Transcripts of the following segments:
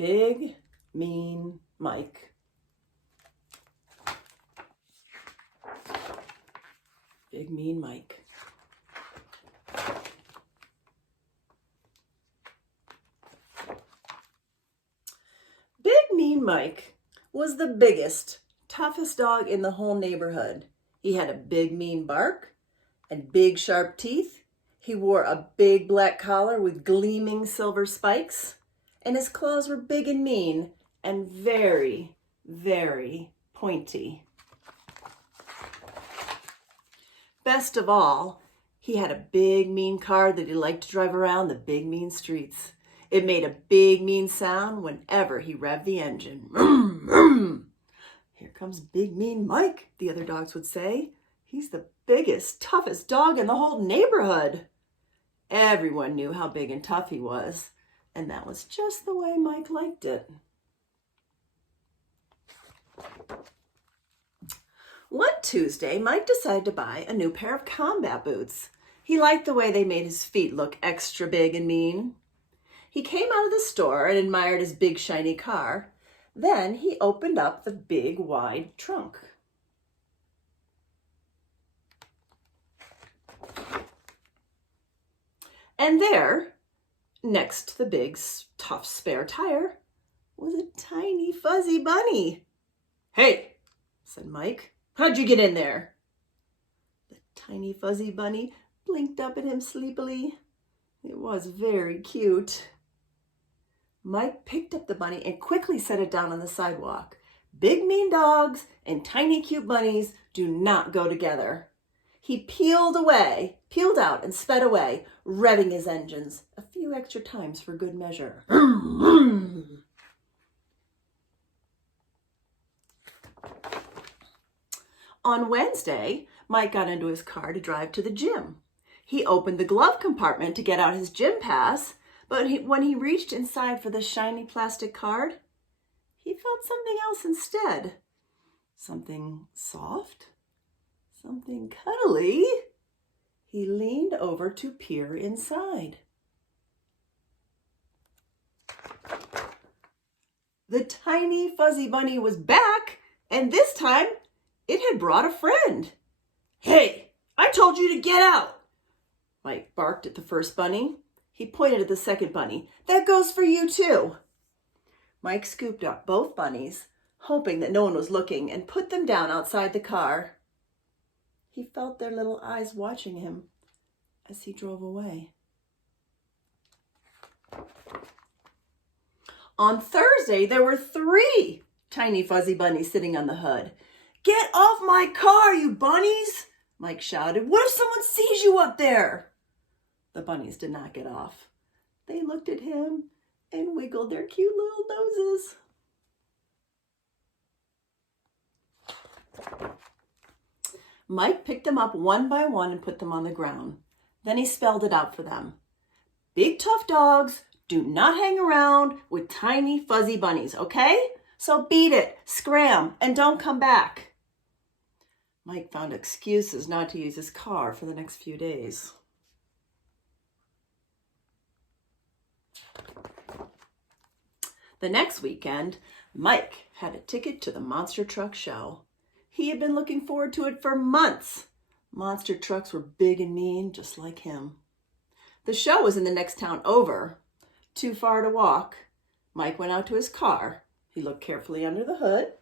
Big, mean Mike. Big, mean Mike. Big, mean Mike was the biggest, toughest dog in the whole neighborhood. He had a big, mean bark and big, sharp teeth. He wore a big black collar with gleaming silver spikes, and his claws were big and mean and very, very pointy. Best of all, he had a big, mean car that he liked to drive around the big, mean streets. It made a big, mean sound whenever he revved the engine. Here comes Big, Mean Mike, the other dogs would say. He's the biggest, toughest dog in the whole neighborhood. Everyone knew how big and tough he was, and that was just the way Mike liked it. One Tuesday, Mike decided to buy a new pair of combat boots. He liked the way they made his feet look extra big and mean. He came out of the store and admired his big shiny car. Then he opened up the big wide trunk. And there, next to the big tough spare tire, was a tiny fuzzy bunny. "Hey," said Mike, "how'd you get in there?" The tiny fuzzy bunny blinked up at him sleepily. It was very cute. Mike picked up the bunny and quickly set it down on the sidewalk. Big mean dogs and tiny cute bunnies do not go together. He peeled out and sped away, revving his engines a few extra times for good measure. On Wednesday, Mike got into his car to drive to the gym. He opened the glove compartment to get out his gym pass, but when he reached inside for the shiny plastic card, he felt something else instead. Something soft, something cuddly. He leaned over to peer inside. The tiny fuzzy bunny was back, and this time it had brought a friend. "Hey, I told you to get out!" Mike barked at the first bunny. He pointed at the second bunny. "That goes for you too." Mike scooped up both bunnies, hoping that no one was looking, and put them down outside the car. He felt their little eyes watching him as he drove away. On Thursday, there were 3 tiny fuzzy bunnies sitting on the hood. "Get off my car, you bunnies!" Mike shouted. "What if someone sees you up there?" The bunnies did not get off. They looked at him and wiggled their cute little noses. Mike picked them up one by one and put them on the ground. Then he spelled it out for them. "Big tough dogs do not hang around with tiny fuzzy bunnies, okay? So beat it, scram, and don't come back." Mike found excuses not to use his car for the next few days. The next weekend, Mike had a ticket to the monster truck show. He had been looking forward to it for months. Monster trucks were big and mean, just like him. The show was in the next town over. Too far to walk. Mike went out to his car. He looked carefully under the hood.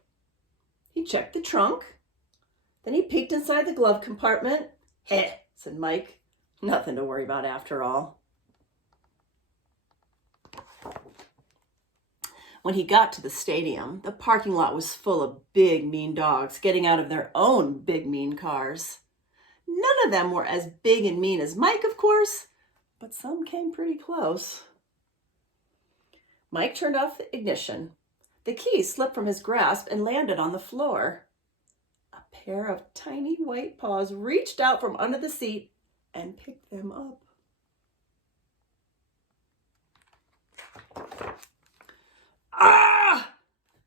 He checked the trunk. Then he peeked inside the glove compartment. "Heh," said Mike. "Nothing to worry about after all." When he got to the stadium, the parking lot was full of big, mean dogs getting out of their own big, mean cars. None of them were as big and mean as Mike, of course, but some came pretty close. Mike turned off the ignition. The key slipped from his grasp and landed on the floor. A pair of tiny white paws reached out from under the seat and picked them up. "Ah!"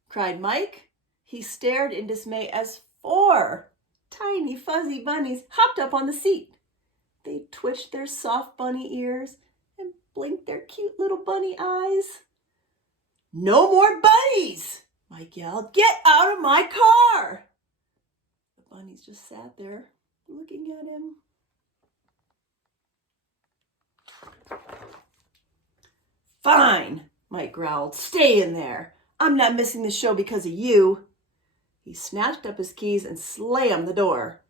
cried Mike. He stared in dismay as 4 tiny fuzzy bunnies hopped up on the seat. They twitched their soft bunny ears and blinked their cute little bunny eyes. "No more bunnies!" Mike yelled. "Get out of my car!" The bunnies just sat there looking at him. "Fine," Mike growled. "Stay in there. I'm not missing the show because of you." He snatched up his keys and slammed the door.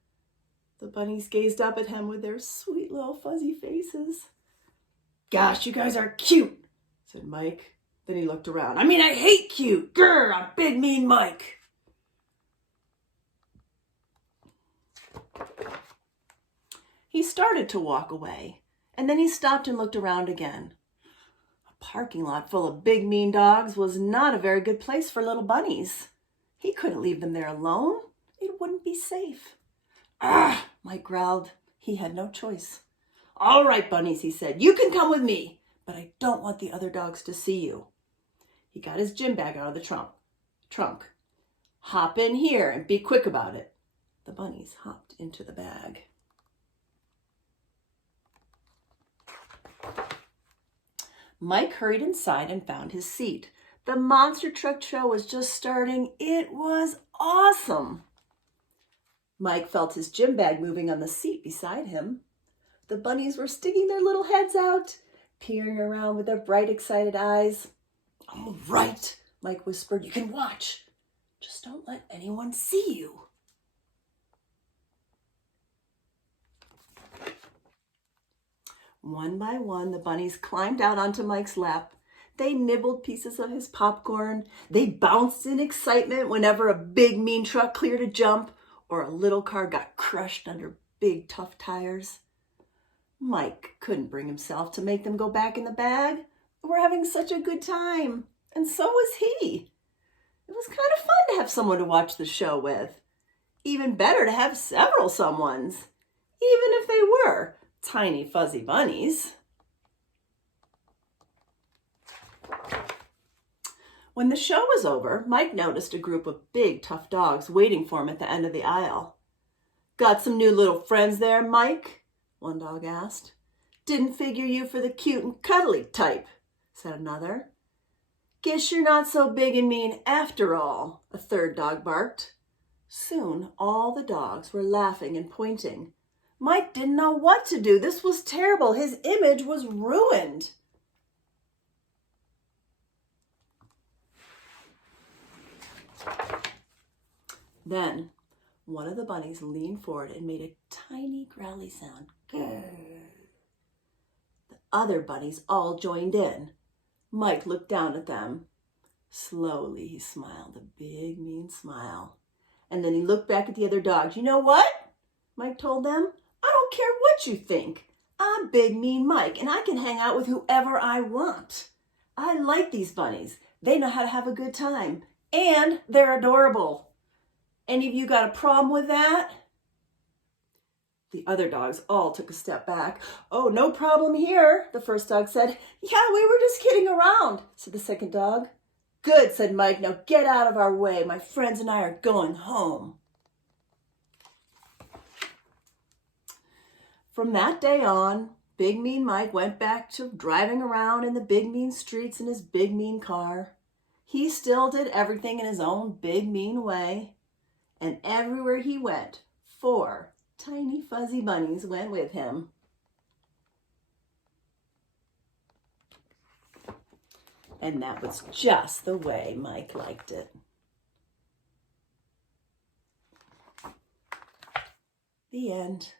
The bunnies gazed up at him with their sweet little fuzzy faces. "Gosh, you guys are cute," said Mike. Then he looked around. "I mean, I hate cute. Grr, I'm Big Mean Mike." He started to walk away, and then he stopped and looked around again. A parking lot full of big mean dogs was not a very good place for little bunnies. He couldn't leave them there alone. It wouldn't be safe. "Ah," Mike growled. He had no choice. "All right, bunnies," he said. "You can come with me, but I don't want the other dogs to see you." He got his gym bag out of the trunk. "Hop in here and be quick about it." The bunnies hopped into the bag. Mike hurried inside and found his seat. The monster truck show was just starting. It was awesome. Mike felt his gym bag moving on the seat beside him. The bunnies were sticking their little heads out, peering around with their bright, excited eyes. "All right," Mike whispered. "You can watch. Just don't let anyone see you." One by one, the bunnies climbed out onto Mike's lap. They nibbled pieces of his popcorn. They bounced in excitement whenever a big, mean truck cleared a jump or a little car got crushed under big, tough tires. Mike couldn't bring himself to make them go back in the bag. They were having such a good time, and so was he. It was kind of fun to have someone to watch the show with. Even better to have several someones, even if they were tiny fuzzy bunnies. When the show was over, Mike noticed a group of big, tough dogs waiting for him at the end of the aisle. "Got some new little friends there, Mike?" one dog asked. "Didn't figure you for the cute and cuddly type," said another. "Guess you're not so big and mean after all," a third dog barked. Soon all the dogs were laughing and pointing. Mike didn't know what to do. This was terrible. His image was ruined. Then one of the bunnies leaned forward and made a tiny growly sound. Grrr. The other bunnies all joined in. Mike looked down at them. Slowly he smiled a big mean smile. And then he looked back at the other dogs. "You know what?" Mike told them. "I don't care what you think. I'm Big Mean Mike, and I can hang out with whoever I want. I like these bunnies. They know how to have a good time, and they're adorable. Any of you got a problem with that?" The other dogs all took a step back. "Oh, no problem here," the first dog said. "Yeah, we were just kidding around," said the second dog. "Good," said Mike. "Now get out of our way. My friends and I are going home." From that day on, Big Mean Mike went back to driving around in the big mean streets in his big mean car. He still did everything in his own big mean way. And everywhere he went, 4 tiny fuzzy bunnies went with him. And that was just the way Mike liked it. The end.